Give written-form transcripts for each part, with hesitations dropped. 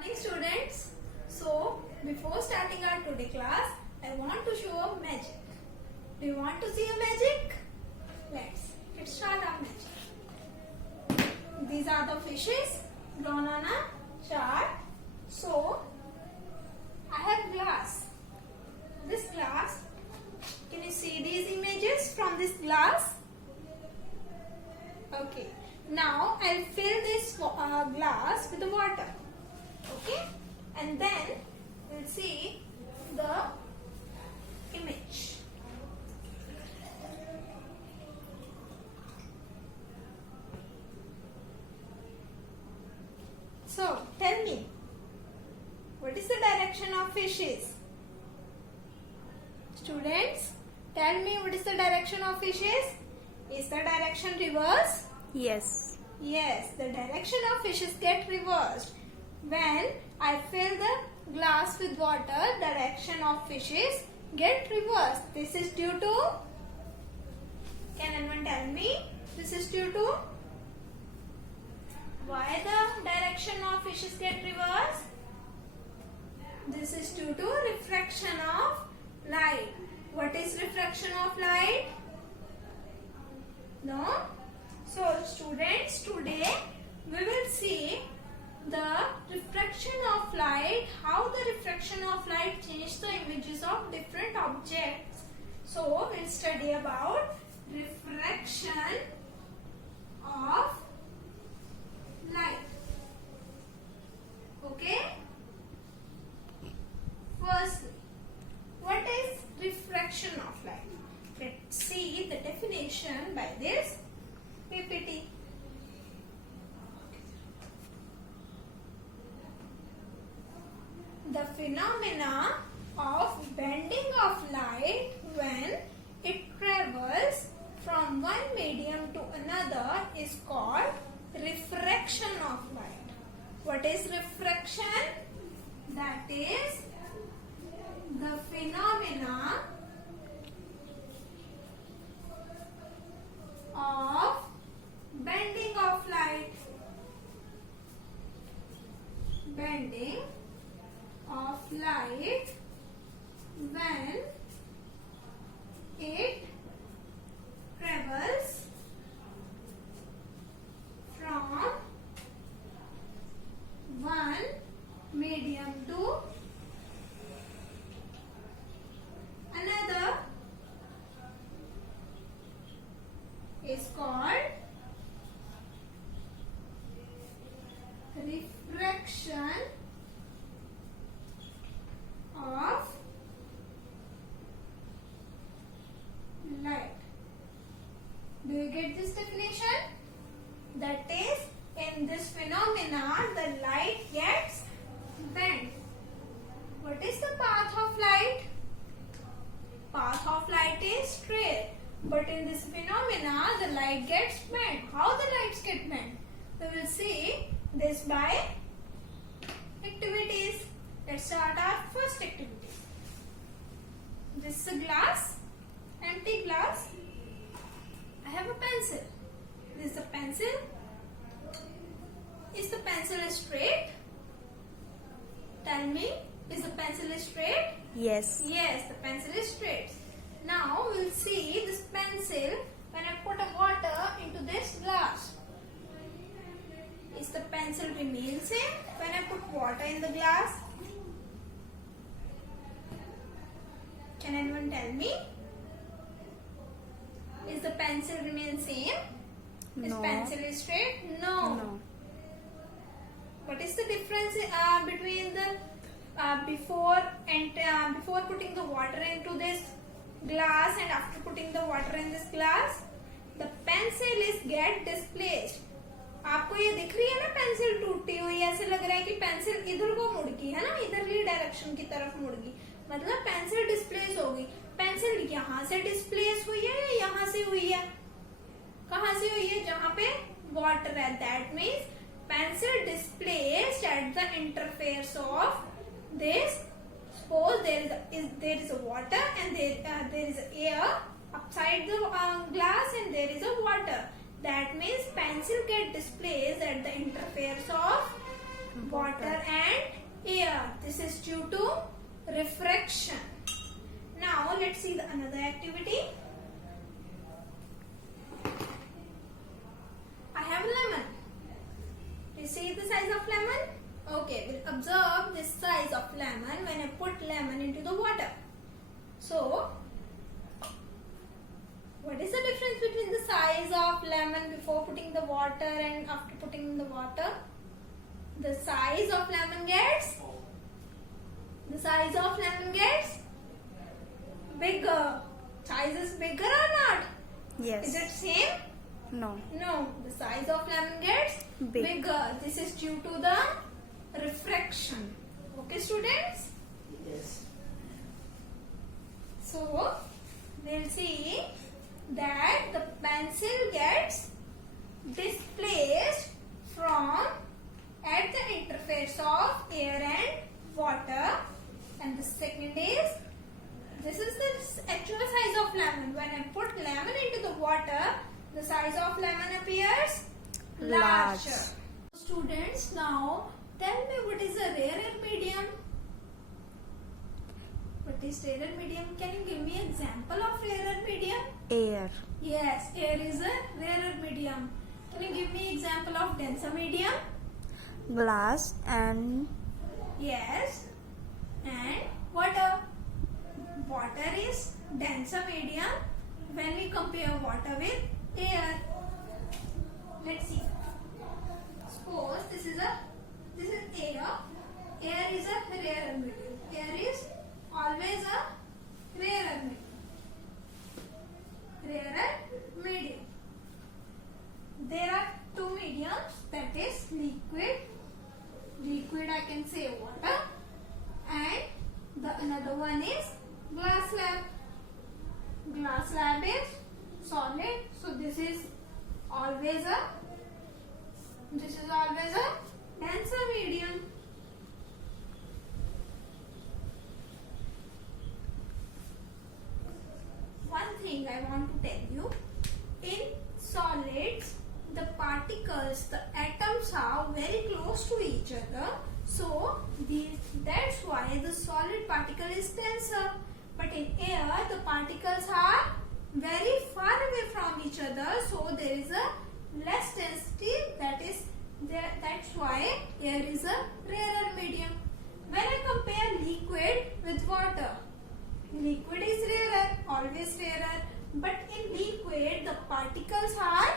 Morning students. So before starting our today class, I want to show a magic. Do you want to see a magic? Let's start our magic. These are the fishes drawn on a chart. So I have glass. This glass. Can you see these images from this glass? Okay. Now I'll fill this glass with the water. Okay, and then we'll see the image. So tell me, what is the direction of fishes? Students, tell me what is the direction of fishes? Is the direction reverse? Yes. Yes, the direction of fishes get reversed. When I fill the glass with water, direction of fishes get reversed. This is due to, can anyone tell me? This is due to, why the direction of fishes get reversed? This is due to refraction of light. What is refraction of light? No? So students, today we will see the refraction of light, how the refraction of light changes the images of different objects. So we'll study about refraction of light. Okay? Firstly, what is refraction of light? Let's see the definition by this PPT. The phenomena of bending of light when it travels from one medium to another is called refraction of light. What is refraction? That is the phenomena of bending of light. Bending of light when it travels from one medium to another is called refraction of light. Do you get this definition? That is, in this phenomena, the light gets bent. What is the path of light? Path of light is straight. But in this phenomena, the light gets bent. How the lights get bent? We will see this by activities. Let's start our first activity. This is a glass, empty glass. I have a pencil. This is a pencil. Is the pencil straight? Tell me, is the pencil straight? Yes. Yes, the pencil is straight. Now we'll see this pencil when I put a water into this glass. Is the pencil remain same when I put water in the glass? Can anyone tell me? Is the pencil remain same? Is No. pencil is straight? No. No. What is the difference between the before putting the water into this glass and after putting the water in this glass? The pencil is get displaced. आपको ये दिख रही है ना pencil टूटी हुई, ऐसे लग रहा है कि पेंसिल इधर को मुड़ गई है ना, इधरली डायरेक्शन की तरफ मुड़ गई, मतलब पेंसिल डिस्प्लेस हो गई. पेंसिल यहाँ से डिस्प्लेस हुई है या यहाँ से हुई है? कहाँ से हुई है? जहाँ पे वाटर है. That means pencil displaced at the interface of this. Suppose there is a water and there is air upside the glass and there is a water. That means pencil get displaced at the interface of water and Okay, we'll observe the size of lemon when I put lemon into the water. So, what is the difference between the size of lemon before putting the water and after putting in the water? The size of lemon gets bigger. Size is bigger or not? Yes. Is it same? No. No. The size of lemon gets bigger. This is due to the refraction. Okay, students? Yes. So, we'll see that the pencil gets displaced from at the interface of air and water, and the second is this is the actual size of lemon. When I put lemon into the water, the size of lemon appears larger. Students, now tell me what is a rarer medium? What is rarer medium? Can you give me example of rarer medium? Air. Yes, air is a rarer medium. Can you give me example of denser medium? Glass and Yes. And water. Water is denser medium when we compare water with air. Let's see. Suppose this is air. Air is a rarer medium. Air is always a rarer medium. There are two mediums, that is liquid. Liquid I can say water, and the another one is glass slab. Glass slab is solid, so this is always a denser medium. One thing I want to tell you, in solids the particles, the atoms are very close to each other, so that's why the solid particle is denser. But in air the particles are very far away from each other, so there is a less density, that's why air is a rarer medium. When I compare liquid with water, liquid is rarer, always rarer, but in liquid the particles are,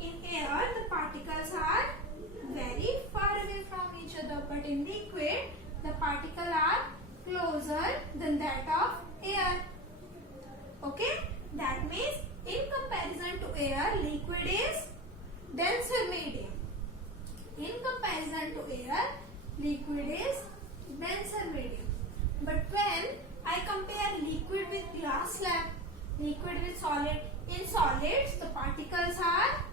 in air the particles are very far away from each other, but in liquid the particles are closer than that of air. Okay, that means in comparison to air, liquid is denser medium. In comparison to air, liquid is denser medium. But when I compare liquid with glass slab, liquid with solid, in solids the particles are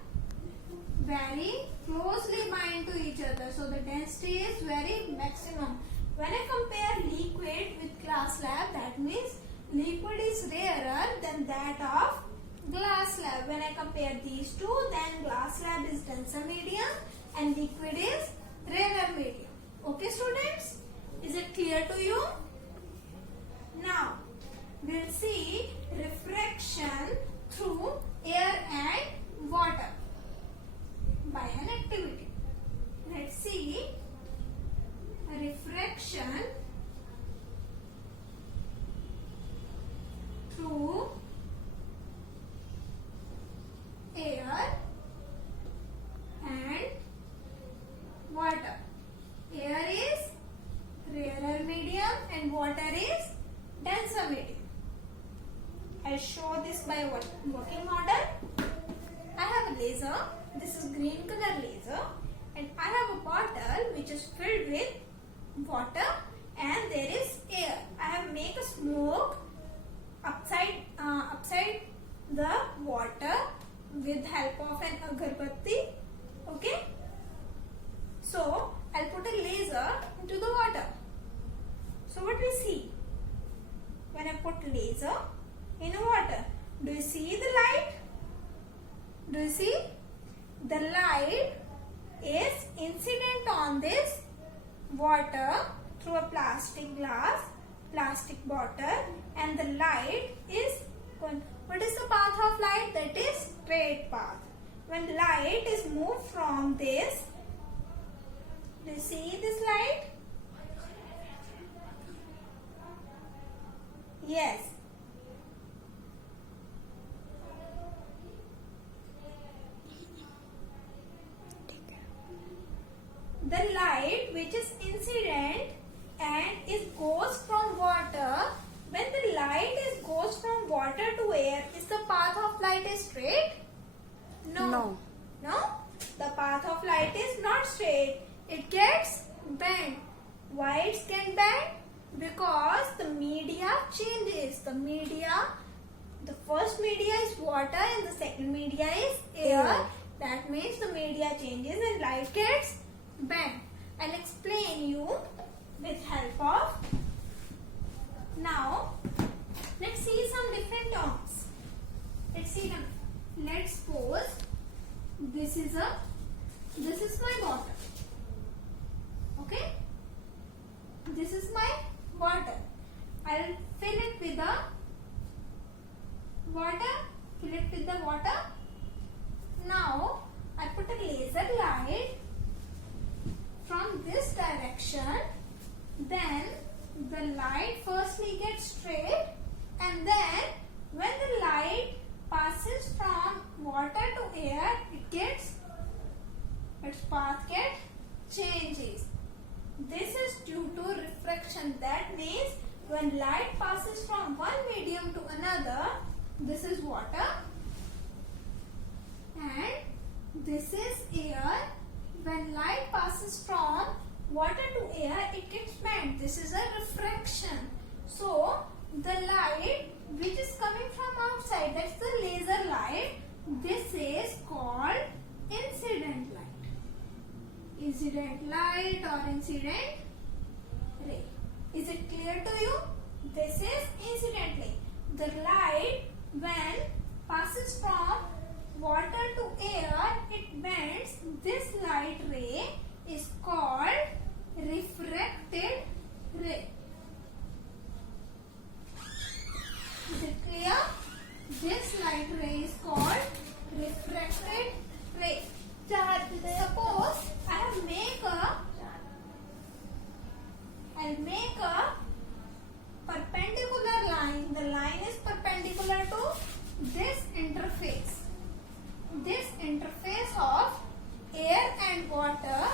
very closely bind to each other, so the density is very maximum. When I compare liquid with glass slab, that means liquid is rarer than that of glass slab. When I compare these two, then glass slab is denser medium and liquid is rarer medium. Okay, students? Is it clear to you? Now, we'll see refraction through air and water by an activity. Let's see refraction through air and water. Air is rarer medium and water is denser medium. I'll show this by working model. I have a laser. This is green color laser, and I have a bottle which is filled with water and there is air. I have made a smoke upside the water with help of an agarbatti. Okay. So I'll put a laser into the water. So what we see when I put laser in water? Do you see the light? Do you see? The light is incident on this water through a plastic glass, plastic bottle, and the light is going. What is the path of light? That is straight path. When light is moved from this Do you see this light? Yes. The light which is incident and goes from water. When the light goes from water to air, is the path of light is straight? No. No? The path of light is not straight. It gets bent. Why it can bend? Because the media changes. The first media is water and the second media is air. Air. That means the media changes and light gets bent. I'll explain you with help of. Now, let's see some different terms. Let's see them. Let's suppose this is my bottle. Okay? This is my bottle. I'll fill it with the water. Fill it with the water. Now, I put a laser light from this direction. Then the light firstly gets straight, and then when the light passes from water to air, its path changes. This is due to refraction. That means when light passes from one medium to another, this is water and this is air. When light passes from water to air, it gets bent. This is a refraction. So the light which is coming from outside, that's the laser light, this is called incident light. Incident light or incident ray. Is it clear to you? This is incident ray. The light when passes from water to air, it bends. This light ray is called refracted ray. Is it clear? This light ray is called refracted ray. Suppose I'll make a perpendicular line. The line is perpendicular to this interface. This interface of air and water,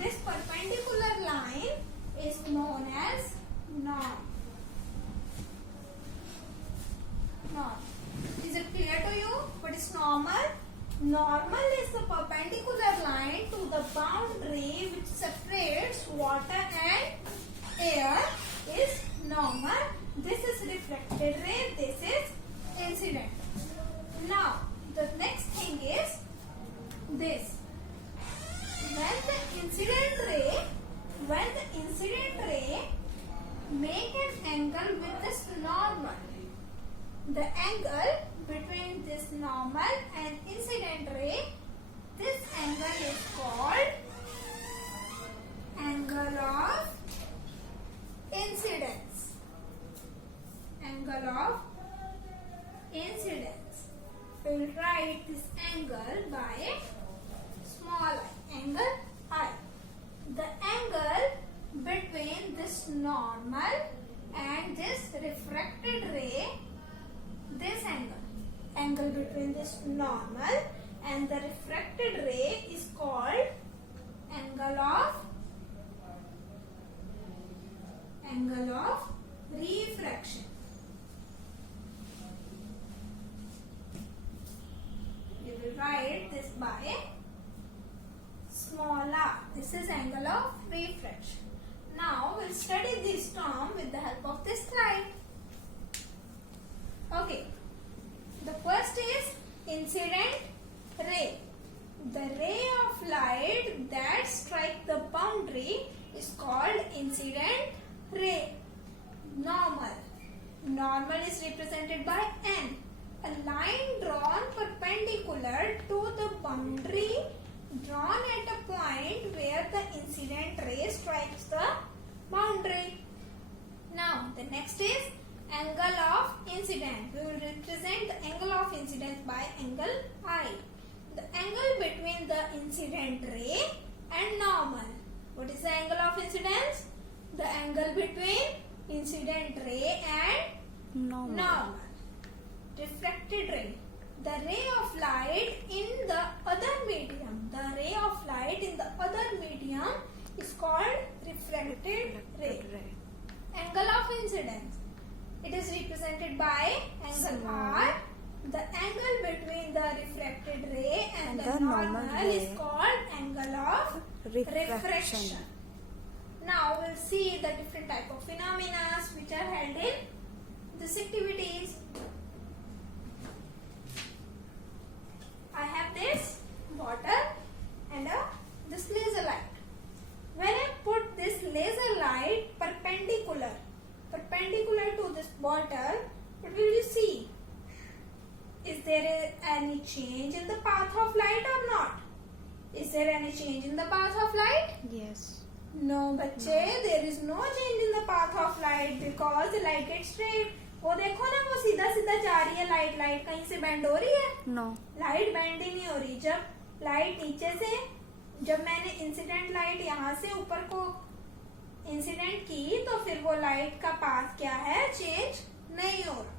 this perpendicular line is known as norm. Norm. Is it clear to you? What is normal? Normal is the perpendicular line to the boundary which separates water and air is normal. This is refracted ray. This is incident. Now, the next thing is this. When the incident ray make an angle with this normal, the angle between this normal and incident ray, this angle is called angle of incidence. Angle of incidence. We'll write this angle by small I. Angle I. The angle between this normal and this refracted ray, this angle between this normal and the refracted ray is called angle of refraction. We will write this by small r. This is angle of refraction. Now we'll study this term with the help of this slide. Okay. The first is incident ray. The ray of light that strikes the boundary is called incident ray. Normal. Normal is represented by N. A line drawn perpendicular to the boundary, drawn at a point where the incident ray strikes the boundary. Now, the next is angle of incidence. We will represent the angle of incidence by angle I. The angle between the incident ray and normal. What is the angle of incidence? The angle between incident ray and Normal. normal. Refracted ray. The ray of light in the other medium. The ray of light in the other medium is called refracted ray. Angle of incidence. It is represented by angle Small. R. The angle between the refracted ray and the normal normal ray. is called angle of refraction. Now we'll see the different type of phenomena which are held in these activities. I have this bottle and this laser light. When I put this laser light perpendicular to this bottle, what will you see? Is there any change in the path of light or not? Is there any change in the path of light? Yes. No, बच्चे, there is no change in the path of light because the light gets straight. वो देखो ना, वो सीधा सीधा जा रही है लाइट कहीं से बेंड हो रही है? No. लाइट बेंड ही नहीं हो रही. जब लाइट नीचे से, जब मैंने इंसिडेंट लाइट यहाँ से ऊपर को इंसिडेंट की तो फिर वो लाइट का पाथ क्या है? चेंज नहीं हो रहा.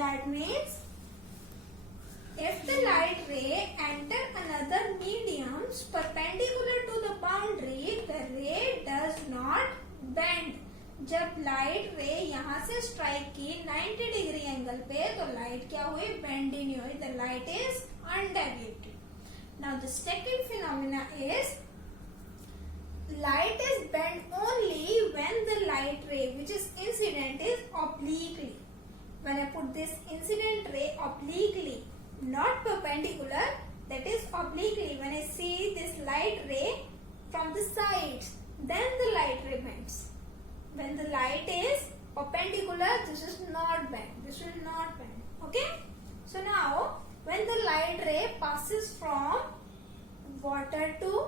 That means if the light ray enter another medium perpendicular to the boundary, the ray does not bend. जब लाइट रे यहाँ से स्ट्राइक की 90 डिग्री एंगल पे तो लाइट क्या हुई? बेंड ही नहीं हुई. The light is undeviated. Now the second phenomena is light is bent only when the light ray which is incident is obliquely. When I put this incident ray obliquely, not perpendicular, that is obliquely. When I see this light ray from the sides, then the light ray bends. When the light is perpendicular, this is not bend. This will not bend. Okay? So now, when the light ray passes from water to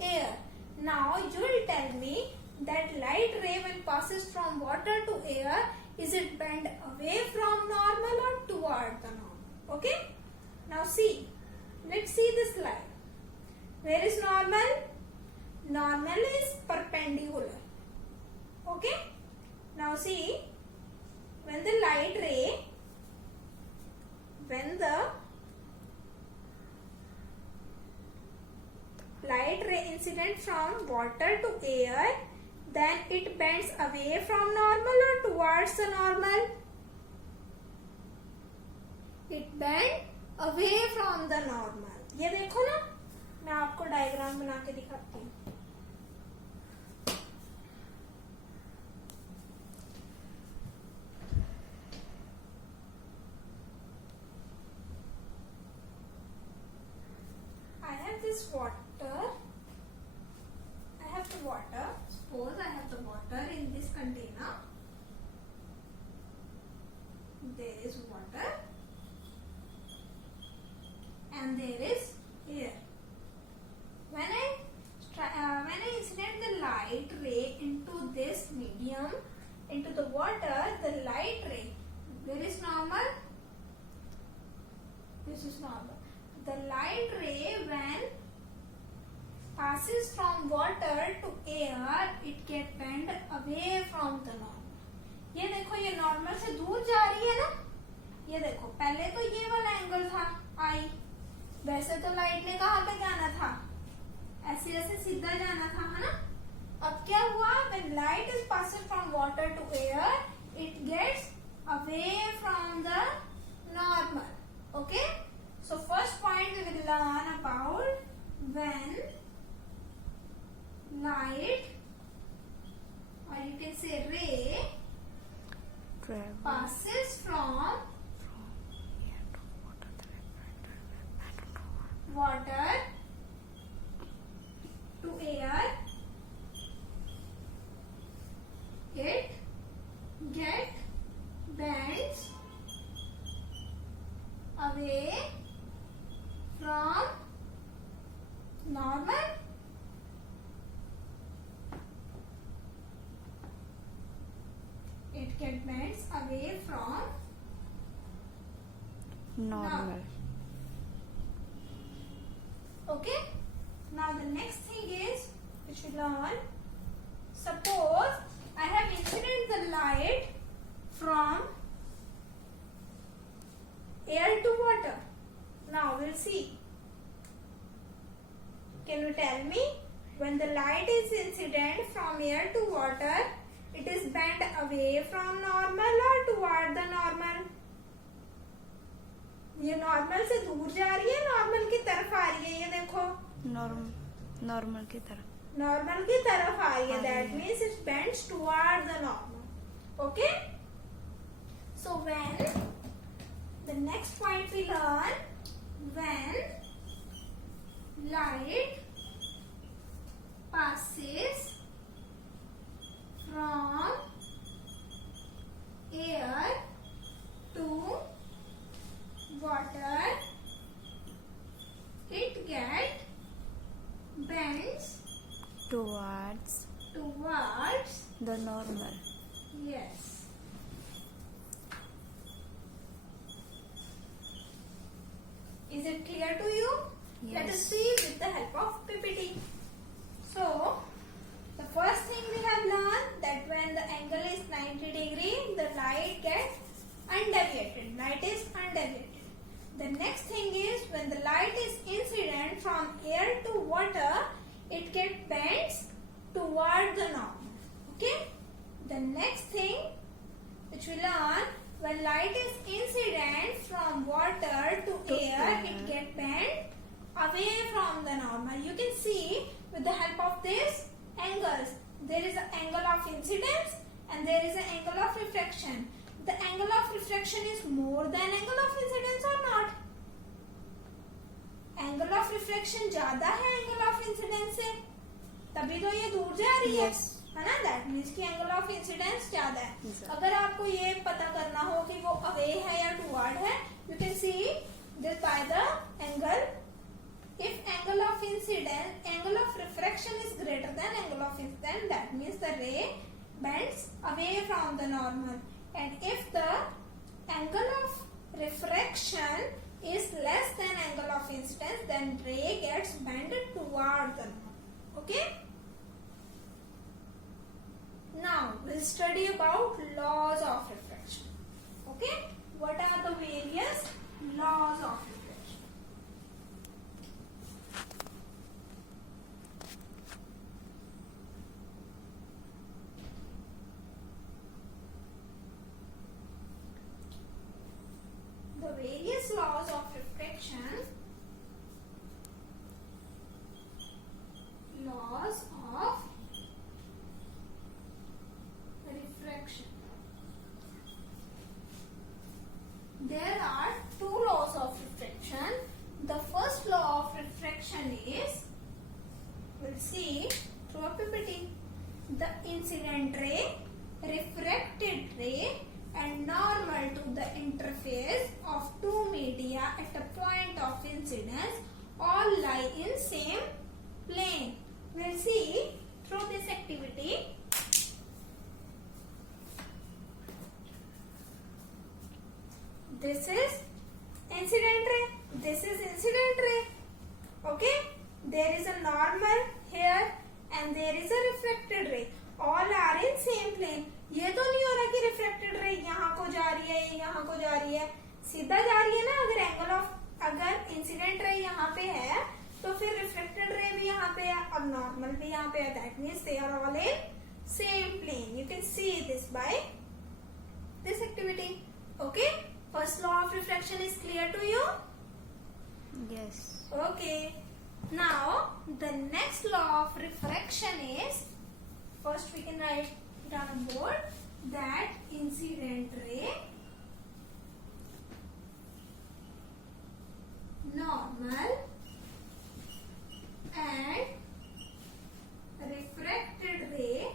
air, now you will tell me that light ray when passes from water to air, is it bend away from normal or toward the normal? Okay? Now see, let's see this light. Where is normal? Normal is perpendicular. Okay? Now see, when the light ray, when the light ray incident from water to air, then it bends away from normal or towards the normal? It bends away from the normal. ये देखो ना, मैं आपको diagram बना के दिखाती हूँ. I have this water. I have the water. Suppose I have the water in this container. There is water. And there is air. When I incident the light ray into this medium, into the water, the light ray, where is normal? This is normal. The light ray when passes from water to air, it get bent away from the normal. ये देखो, ये normal से दूर जा रही है ना. ये देखो, पहले तो ये वाला एंगल था आई. वैसे तो लाइट ने कहाँ पे जाना था? ऐसे ऐसे सीधा जाना था, है ना. अब क्या हुआ? When light is passing from water to air, it gets away from the normal. Okay? So first point we will learn about when light, or you can say ray, Travel passes from here to water. I don't know. water to air, it get bends away from normal. It get bends away from Normal. Okay. Now the next thing is we should learn me. When the light is incident from air to water, it is bent away from normal or toward the normal. ये normal से दूर जा रही है, normal की तरफ आ रही है. ये देखो नॉर्मल की तरफ. नॉर्मल की तरफ आ रही है. That means it bends toward the normal. Okay. So when the next point we learn, when light passes from air to water, it gets bends Towards the normal. Yes. Is it clear to you? Yes. Let us see with the help of PPT. So, the first thing we have learned that when the angle is 90 degree, the light gets undeviated. Light is undeviated. The next thing is when the light is incident from air to water, it gets bends toward the normal. Okay. The next thing which we learn, when light is incident from water to air, it gets bent away from the normal. You can see with the help of these angles, there is an angle of incidence and there is an angle of refraction. The angle of refraction is more than angle of incidence or not? Angle of refraction ज़्यादा है angle of incidence से, तभी तो ये दूर जा रही है. Yes. है ना. That means कि angle of incidence ज़्यादा है. Yes. अगर आपको ये पता करना हो कि वो away है या toward है, you can see this by the angle. If angle of incidence, angle of refraction is greater than angle of incidence, that means the ray bends away from the normal. And if the angle of refraction is less than angle of incidence, then ray gets bent toward the normal. Okay? Now we'll study about laws of refraction. Okay? What are the various laws of refraction? The various laws of refraction. Laws of refraction. There are two laws of refraction. The first law of refraction is, we'll see through a PPT, the incident ray, refracted ray and normal to the interface of two media at a point of incidence all lie in same plane. We'll see through this activity. This is incident ray. This is incident ray. Okay. There is a normal here and there is a refracted ray. All are in same plane. ये तो नहीं हो रहा कि refracted ray यहाँ को जा रही है, यहाँ को जा रही है. सीधा जा रही है ना. अगर angle of, अगर incident ray यहाँ पे है, तो फिर refracted ray भी यहाँ पे है और normal भी यहाँ पे है. That means they are all in same plane. You can see this by this activity. Okay. First law of refraction is clear to you? Yes. Okay. Now the next law of refraction is, first we can write it on a board, that incident ray, normal and refracted ray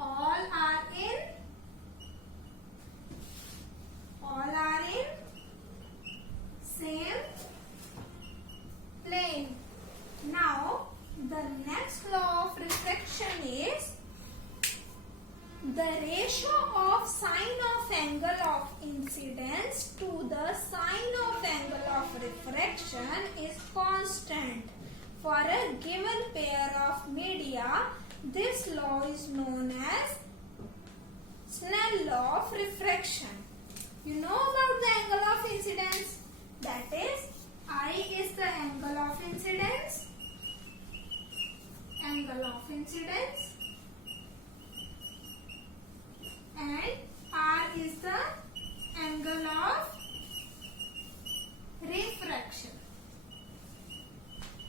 all are in same plane. Now the next law of refraction is, the ratio of sine of angle of incidence to the sine of angle of refraction is constant for a given pair of media. This law is known as Snell law of refraction. You know about the angle of incidence. That is, I is the angle of incidence. Angle of incidence. And R is the angle of refraction.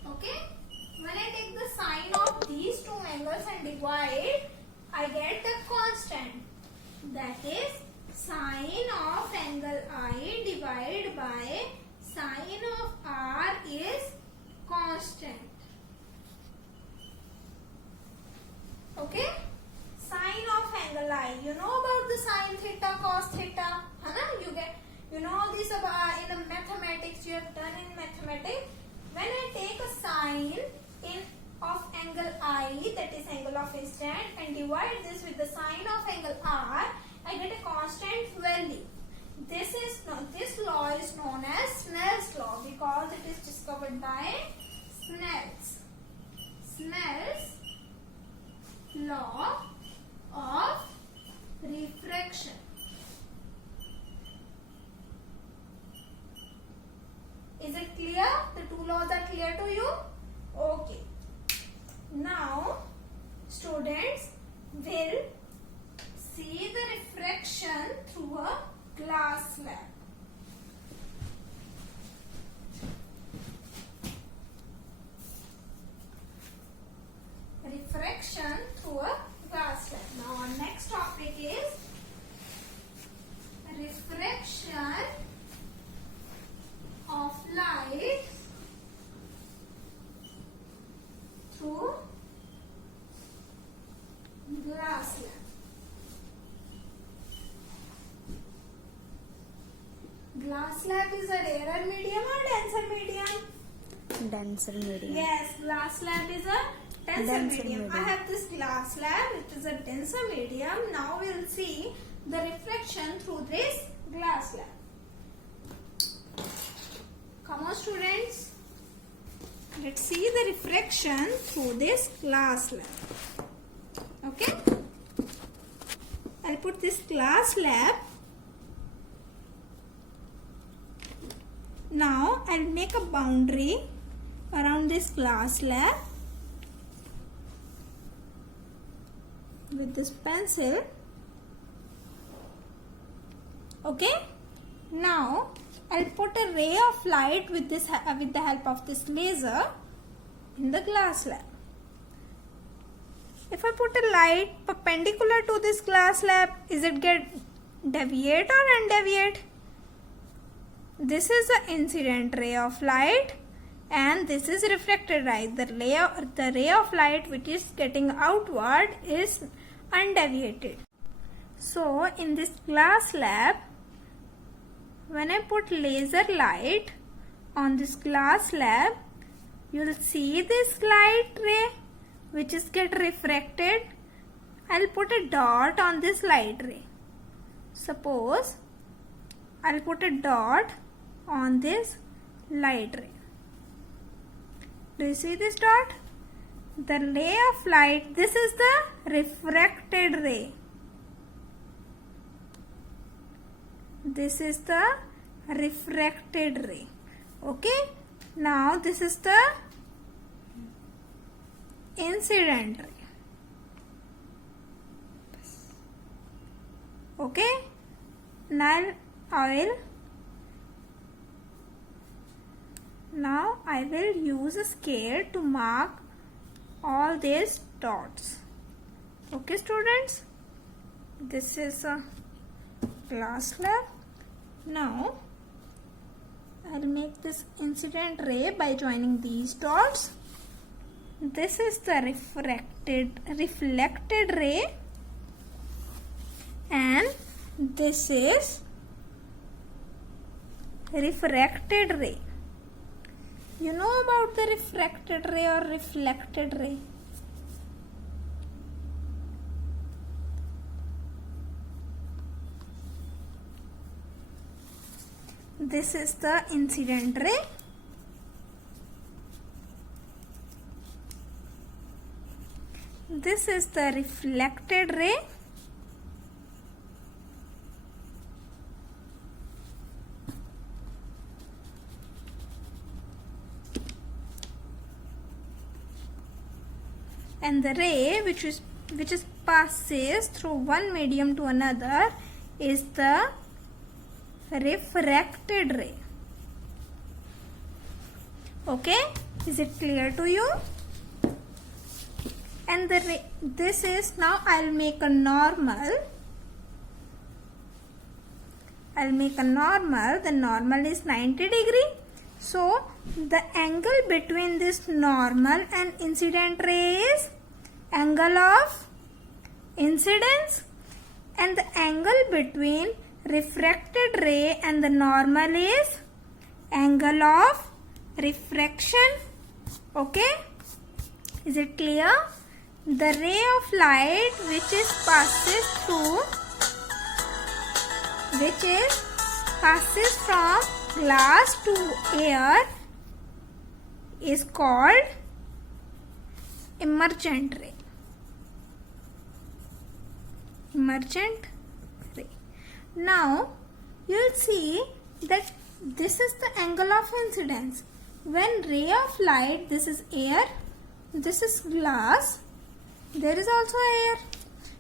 Okay? When I take the sine of these two angles and divide, I get the constant. That is, sine of angle I divided by sine of R is constant. Okay? Sine of angle I. You know about the sine theta, cos theta. You know this about in mathematics. You have done in mathematics. When I take a sine of angle I, that is angle of incident, and divide this with the sine of angle R, I get a constant value. This law is known as Snell's law because it is discovered by Snell's law of refraction. Is it clear? The two laws are clear to you? Okay. Now, students will see the refraction through a glass slab. Refraction through a glass slab. Now, our next topic is refraction of light through glass slab. Glass slab is a rarer medium or denser medium? Denser medium. Yes, glass slab is a denser medium. I have this glass slab, it is a denser medium. Now we will see the reflection through this glass slab. Come on, students. Let's see the refraction through this glass slab. Okay? I'll put this glass slab. Now I'll make a boundary around this glass slab with this pencil. Okay? Now I'll put a ray of light with the help of this laser in the glass slab. If I put a light perpendicular to this glass slab, is it get deviate or undeviate? This is the incident ray of light and this is refracted light. The ray of light which is getting outward is undeviated. So in this glass slab, when I put laser light on this glass slab, you will see this light ray which is get refracted. I'll put a dot on this light ray. Suppose I'll put a dot on this light ray. Do you see this dot? The ray of light, this is the refracted ray. This is the refracted ray. Okay? Now this is the incident ray. Okay? Now I will use a scale to mark all these dots. Okay, students? This is a glass slab. Now I'll make this incident ray by joining these dots. This is the reflected ray, and this is refracted ray. You know about the refracted ray or reflected ray? This is the incident ray. This is the reflected ray. and the ray which passes through one medium to another is the refracted ray. Okay, is it clear to you? And this is, now I'll make a normal. The normal is 90 degree. So the angle between this normal and incident ray is angle of incidence, and the angle between refracted ray and the normal is angle of refraction. Okay, is it clear? The ray of light which passes from glass to air is called emergent ray. Now you'll see that this is the angle of incidence. When ray of light, this is air, this is glass, there is also air.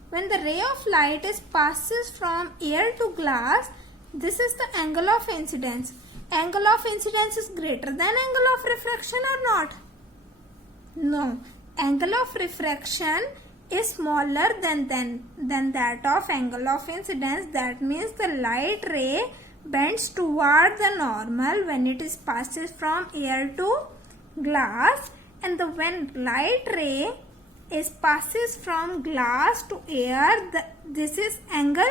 When the ray of light passes from air to glass, this is the angle of incidence. Angle of incidence is greater than angle of refraction or not? No. Angle of refraction is smaller than that of angle of incidence. That means the light ray bends toward the normal when it passes from air to glass, and when light ray passes from glass to air, this is angle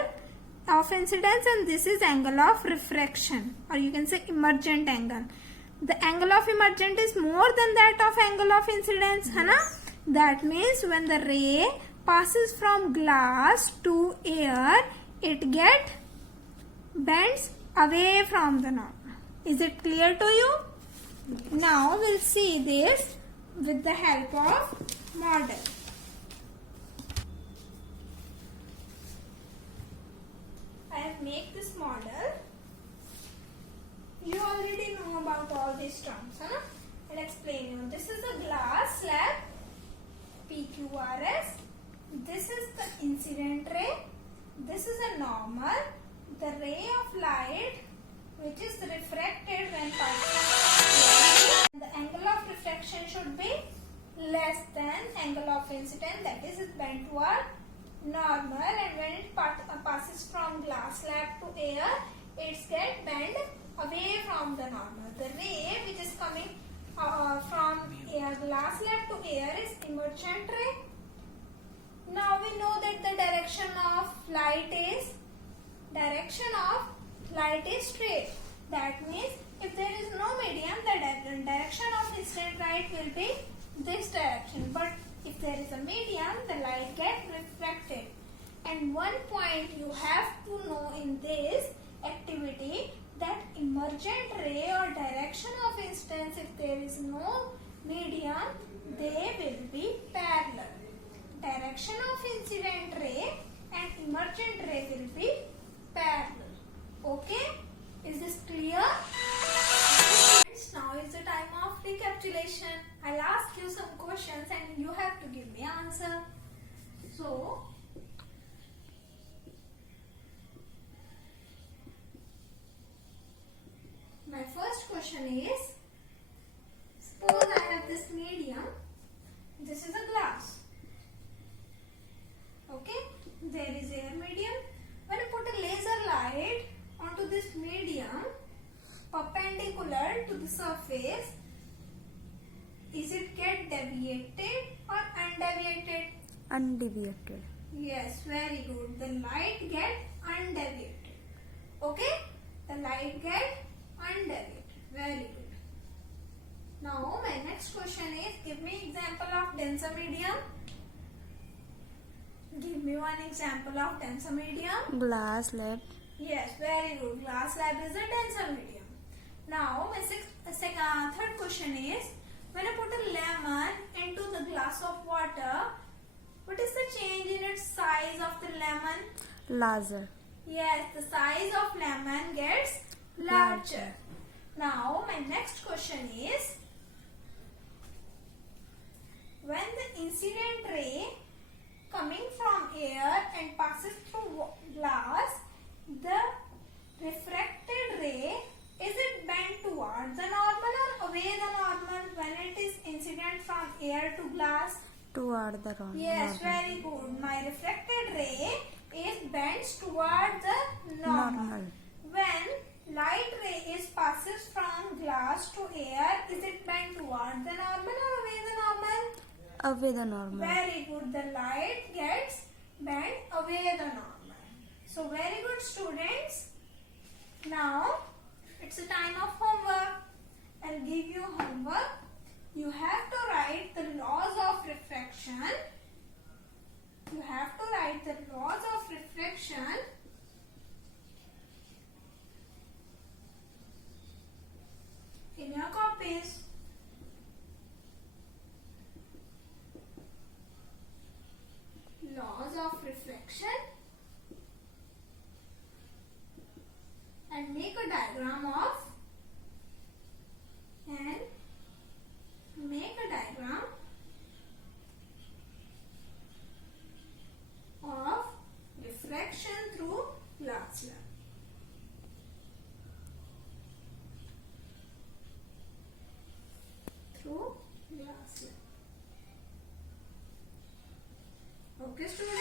of incidence and this is angle of refraction, or you can say emergent angle. The angle of emergent is more than that of angle of incidence, है ना? That means when the ray passes from glass to air, it bends away from the normal. Is it clear to you? Now we'll see this with the help of model. I have made this model. You already know about all these terms, huh? I'll explain you. This is a glass slab, PQRS. This is the incident ray. This is a normal. The ray of light which is refracted when passing. The angle of refraction should be less than angle of incidence, that is it bent toward normal, and when it passes from glass slab to air, it gets bent away from the normal. The ray which is coming from glass slab to air is emergent ray. Now we know that the direction of light is straight. That means if there is no medium, the direction of incident light will be this direction. But if there is a medium, the light gets refracted. And one point you have to know in this activity, that emergent ray or direction of incidence, if there is no medium, they will be parallel. Direction of incident ray and emergent ray will be parallel. Okay? Is this clear? Now is the time of recapitulation. I'll ask you some questions and you have to give me answer. So, my first question is, suppose I have this medium. This is a glass. Okay? There is air medium. When I put a laser light onto this medium, perpendicular to the surface, is it get deviated or undeviated? Undeviated. Yes, very good. The light get undeviated. Okay? The light get undeviated. Very good. Now my next question is, give me example of denser medium. Give me one example of denser medium. Glass slab. Yes, very good. Glass slab is a denser medium. Now, my third question is, when I put a lemon into the glass of water, what is the change in its size of the lemon? Larger. Yes, the size of lemon gets larger. Now, my next question is, when the incident ray coming from air and passes through glass, the refracted ray, is it bent towards the normal or away the normal when it is incident from air to glass? Toward the normal. Yes, very good. My refracted ray is bent towards the normal. When light ray is passes from glass to air, is it bent towards the normal or away the normal? Away the normal. Very good. The light gets bent away the normal. So very good, students. Now it's a time of homework. I'll give you homework. You have to write the laws of refraction. You have to write the laws of refraction in your copies. Laws of refraction, and make a diagram of refraction through glass slab. Through glass slab. Okay, students.